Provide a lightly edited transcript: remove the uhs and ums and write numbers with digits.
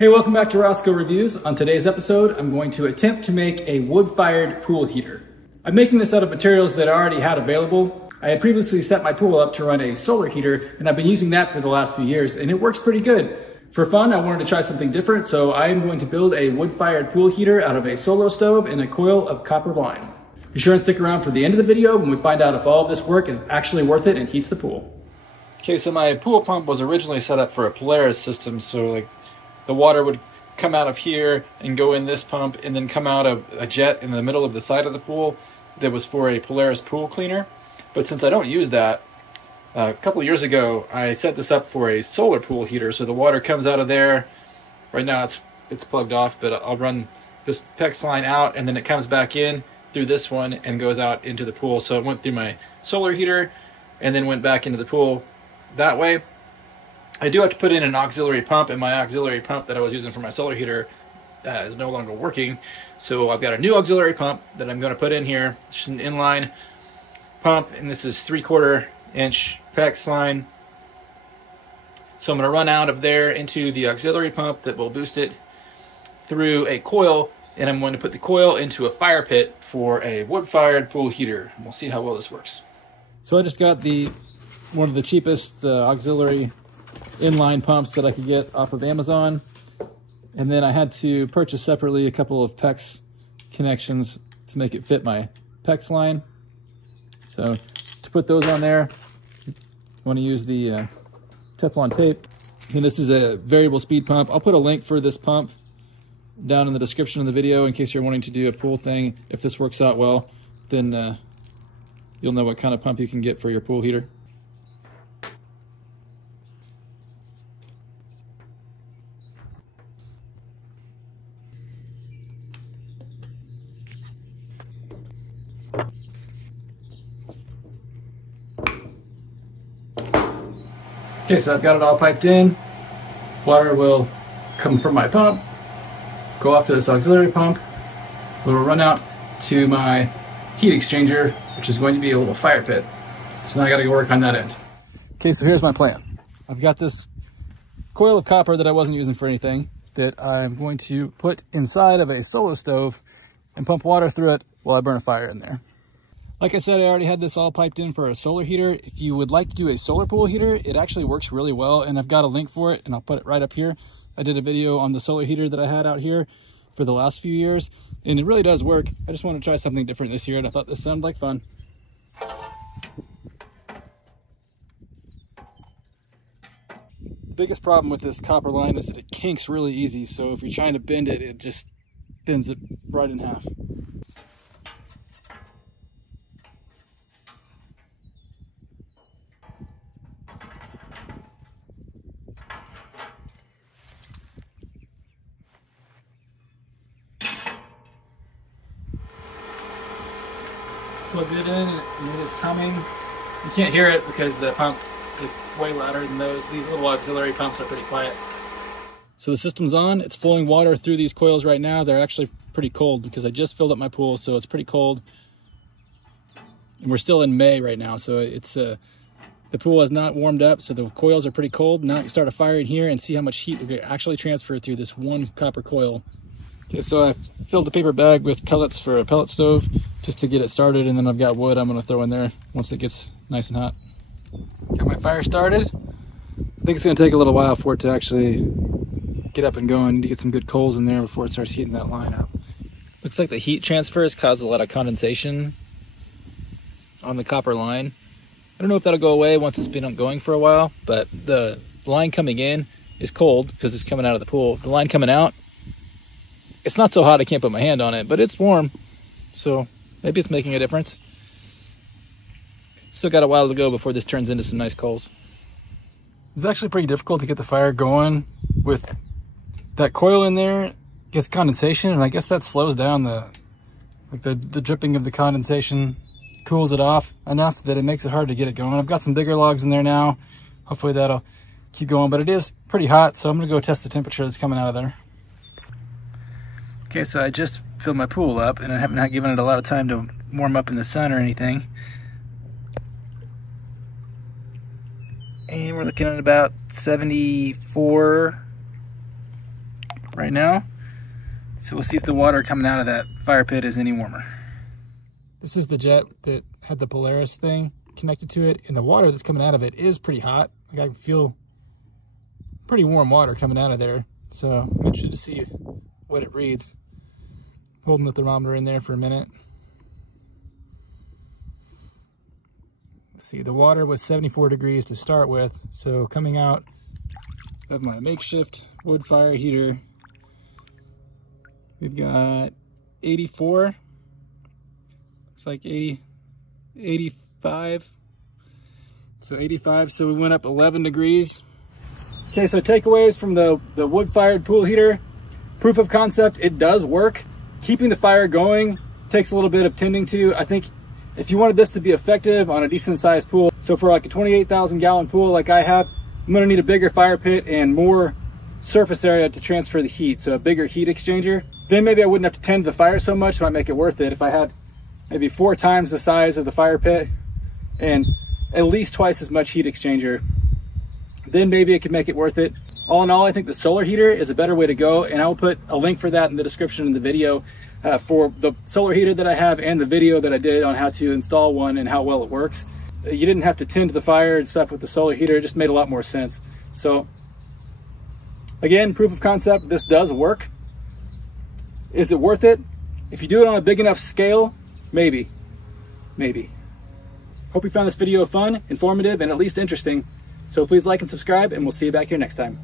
Hey, welcome back to Rosco Reviews. On today's episode, I'm going to attempt to make a wood-fired pool heater. I'm making this out of materials that I already had available. I had previously set my pool up to run a solar heater, and I've been using that for the last few years, and it works pretty good. For fun, I wanted to try something different, so I am going to build a wood-fired pool heater out of a solo stove and a coil of copper line. Be sure and stick around for the end of the video when we find out if all of this work is actually worth it and heats the pool. Okay, so my pool pump was originally set up for a Polaris system, so like the water would come out of here and go in this pump and then come out of a jet in the middle of the side of the pool that was for a Polaris pool cleaner. But since I don't use that, a couple of years ago I set this up for a solar pool heater, so the water comes out of there. Right now it's plugged off, but I'll run this PEX line out and then it comes back in through this one and goes out into the pool. So it went through my solar heater and then went back into the pool that way. I do have to put in an auxiliary pump, and my auxiliary pump that I was using for my solar heater is no longer working. So I've got a new auxiliary pump that I'm going to put in here. It's just an inline pump, and this is 3/4 inch PEX line. So I'm going to run out of there into the auxiliary pump that will boost it through a coil, and I'm going to put the coil into a fire pit for a wood-fired pool heater. And we'll see how well this works. So I just got one of the cheapest auxiliary inline pumps that I could get off of Amazon, and then I had to purchase separately a couple of PEX connections to make it fit my PEX line. So to put those on there, you want to use the Teflon tape. And this is a variable speed pump. I'll put a link for this pump down in the description of the video in case you're wanting to do a pool thing. If this works out well, then you'll know what kind of pump you can get for your pool heater. Okay, so I've got it all piped in. Water will come from my pump, go off to this auxiliary pump. It will run out to my heat exchanger, which is going to be a little fire pit. So now I gotta go work on that end. Okay, so here's my plan. I've got this coil of copper that I wasn't using for anything that I'm going to put inside of a solo stove and pump water through it while I burn a fire in there. Like I said, I already had this all piped in for a solar heater. If you would like to do a solar pool heater, it actually works really well, and I've got a link for it, and I'll put it right up here. I did a video on the solar heater that I had out here for the last few years, and it really does work. I just want to try something different this year, and I thought this sounded like fun. The biggest problem with this copper line is that it kinks really easy, so if you're trying to bend it, it just bends it right in half. Plug it in and it's humming. You can't hear it because the pump is way louder than those. These little auxiliary pumps are pretty quiet. So the system's on. It's flowing water through these coils right now. They're actually pretty cold because I just filled up my pool, so it's pretty cold. And we're still in May right now, so it's the pool has not warmed up, so the coils are pretty cold. Now you start a fire in here and see how much heat we're going to actually transfer through this one copper coil. Okay, so I filled the paper bag with pellets for a pellet stove just to get it started, and then I've got wood I'm going to throw in there once it gets nice and hot. Got my fire started. I think it's going to take a little while for it to actually get up and going to get some good coals in there before it starts heating that line up. Looks like the heat transfer has caused a lot of condensation on the copper line. I don't know if that'll go away once it's been going for a while, but the line coming in is cold because it's coming out of the pool. The line coming out, it's not so hot I can't put my hand on it, but it's warm, so maybe it's making a difference. Still got a while to go before this turns into some nice coals. It's actually pretty difficult to get the fire going with that coil in there. It gets condensation, and I guess that slows down the dripping of the condensation, cools it off enough that it makes it hard to get it going. I've got some bigger logs in there now. Hopefully that'll keep going, but it is pretty hot, so I'm gonna go test the temperature that's coming out of there. Okay, so I just filled my pool up, and I haven't given it a lot of time to warm up in the sun or anything. And we're looking at about 74 right now. So we'll see if the water coming out of that fire pit is any warmer. This is the jet that had the Polaris thing connected to it, and the water that's coming out of it is pretty hot. Like I can feel pretty warm water coming out of there. So I'm interested to see what it reads. Holding the thermometer in there for a minute. Let's see, the water was 74 degrees to start with. So coming out of my makeshift wood fire heater, we've got 84. It's like 85. So 85, so we went up 11 degrees. Okay, so takeaways from the wood-fired pool heater. Proof of concept, it does work. Keeping the fire going takes a little bit of tending to. I think if you wanted this to be effective on a decent sized pool, so for like a 28,000 gallon pool like I have, I'm gonna need a bigger fire pit and more surface area to transfer the heat, so a bigger heat exchanger. Then maybe I wouldn't have to tend to the fire so much, so it might make it worth it if I had maybe 4 times the size of the fire pit and at least twice as much heat exchanger. Then maybe it could make it worth it. All in all, I think the solar heater is a better way to go, and I will put a link for that in the description of the video for the solar heater that I have and the video that I did on how to install one and how well it works. You didn't have to tend to the fire and stuff with the solar heater. It just made a lot more sense. So again, proof of concept, this does work. Is it worth it? If you do it on a big enough scale, maybe. Hope you found this video fun, informative, and at least interesting. So please like and subscribe, and we'll see you back here next time.